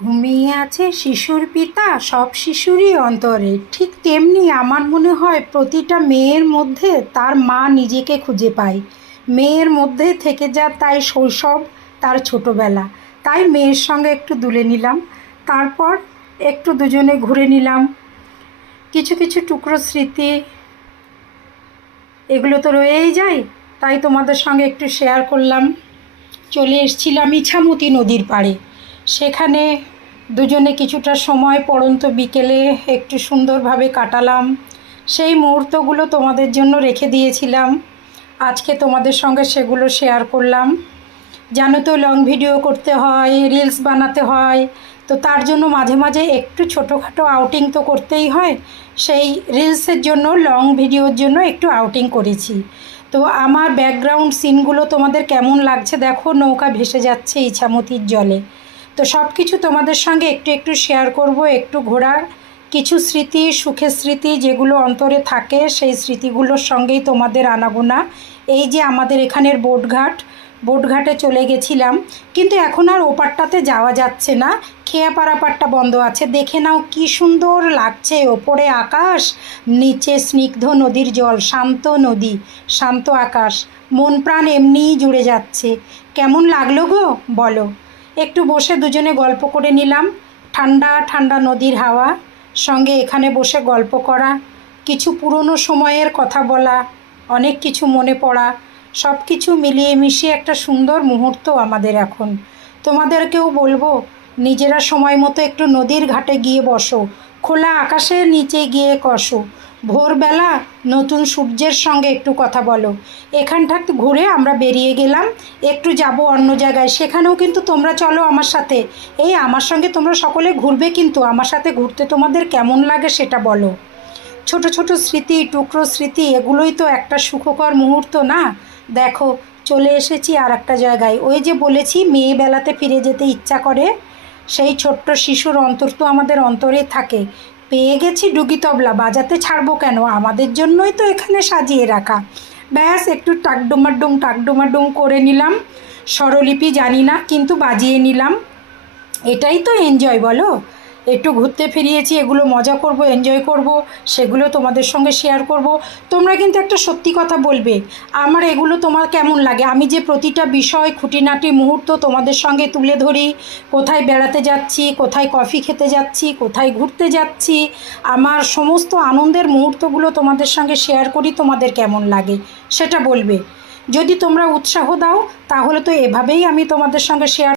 ঘুমিয়ে আছে শিশুর পিতা সব শিশুরই অন্তরে। ঠিক তেমনি আমার মনে হয় প্রতিটা মেয়ের মধ্যে তার মা নিজেকে খুঁজে পায়। মেয়ের মধ্যে থেকে যা তাই শৈশব, তার ছোটোবেলা। তাই মেয়ের সঙ্গে একটু দুলে নিলাম, তারপর একটু দুজনে ঘুরে নিলাম। কিছু কিছু টুকরো স্মৃতি এগুলো তো রয়েই যায়, তাই তোমাদের সঙ্গে একটু শেয়ার করলাম। চলে এসেছিলাম ইছামতি নদীর পাড়ে। সেখানে দুজনে কিছুটা সময় পড়ন্ত বিকেলে একটু সুন্দরভাবে কাটালাম। সেই মুহূর্তগুলো তোমাদের জন্য রেখে দিয়েছিলাম, আজকে তোমাদের সঙ্গে সেগুলো শেয়ার করলাম। জানো তো লং ভিডিও করতে হয়, রিলস বানাতে হয়, তো তার জন্য মাঝে মাঝে একটু ছোটোখাটো আউটিং তো করতেই হয়। সেই রিলসের জন্য, লং ভিডিওর জন্য একটু আউটিং করেছি। তো আমার ব্যাকগ্রাউন্ড সিনগুলো তোমাদের কেমন লাগছে দেখো, নৌকা ভেসে যাচ্ছে ইছামতির জলে। তো সব কিছু তোমাদের সঙ্গে একটু একটু শেয়ার করব। একটু ঘোরার কিছু স্মৃতি, সুখের স্মৃতি যেগুলো অন্তরে থাকে, সেই স্মৃতিগুলোর সঙ্গেই তোমাদের আনাগোনা। এই যে আমাদের এখানের বোটঘাটে চলে গেছিলাম, কিন্তু এখন আর ওপারটাতে যাওয়া যাচ্ছে না, খেয়াপাড়া পাড়টা বন্ধ আছে। দেখে নাও কি সুন্দর লাগছে, ওপরে আকাশ, নিচে স্নিগ্ধ নদীর জল, শান্ত নদী, শান্ত আকাশ, মন প্রাণ এমনিই জুড়ে যাচ্ছে। কেমন লাগলো গো বলো। একটু বসে দুজনে গল্প করে নিলাম, ঠান্ডা ঠান্ডা নদীর হাওয়া, সঙ্গে এখানে বসে গল্প করা, কিছু পুরনো সময়ের কথা বলা, অনেক কিছু মনে পড়া, সব কিছু মিলিয়ে মিশিয়ে একটা সুন্দর মুহূর্ত আমাদের এখন। তোমাদেরকেও বলবো নিজেরা সময় মতো একটু নদীর ঘাটে গিয়ে বসো, খোলা আকাশের নিচে গিয়ে কষো, ভোরবেলা নতুন সূর্যের সঙ্গে একটু কথা বলো। এখানটাতে ঘুরে আমরা বেরিয়ে গেলাম, একটু যাব অন্য জায়গায়, সেখানেও কিন্তু তোমরা চলো আমার সাথে। এই আমার সঙ্গে তোমরা সকলে ঘুরবে, কিন্তু আমার সাথে ঘুরতে তোমাদের কেমন লাগে সেটা বলো। ছোট ছোট স্মৃতি, টুকরো স্মৃতি, এগুলোই তো একটা সুখকর মুহূর্ত না। দেখো চলে এসেছি আর একটা জায়গায়। ওই যে বলেছি মেয়েবেলাতে ফিরে যেতে ইচ্ছা করে, সেই ছোট্ট শিশুর অন্তর তো আমাদের অন্তরে থাকে। পেয়ে গেছি ডুগি তবলা, বাজাতে ছাড়বো কেন, আমাদের জন্যই তো এখানে সাজিয়ে রাখা। ব্যাস একটু টাকডুমাডুম করে নিলাম। স্বরলিপি জানি না, কিন্তু বাজিয়ে নিলাম। এটাই তো এনজয় বলো। একটু ঘুরতে ফিরিয়েছি, এগুলো মজা করব, এনজয় করব, সেগুলো তোমাদের সঙ্গে শেয়ার করব। তোমরা কিন্তু একটা সত্যি কথা বলবে, আমার এগুলো তোমার কেমন লাগে। আমি যে প্রতিটা বিষয়, খুঁটিনাটি মুহূর্ত তোমাদের সঙ্গে তুলে ধরি, কোথায় বেড়াতে যাচ্ছি, কোথায় কফি খেতে যাচ্ছি, কোথায় ঘুরতে যাচ্ছি, আমার সমস্ত আনন্দের মুহূর্তগুলো তোমাদের সঙ্গে শেয়ার করি, তোমাদের কেমন লাগে সেটা বলবে। যদি তোমরা উৎসাহ দাও তাহলে তো এভাবেই আমি তোমাদের সঙ্গে শেয়ার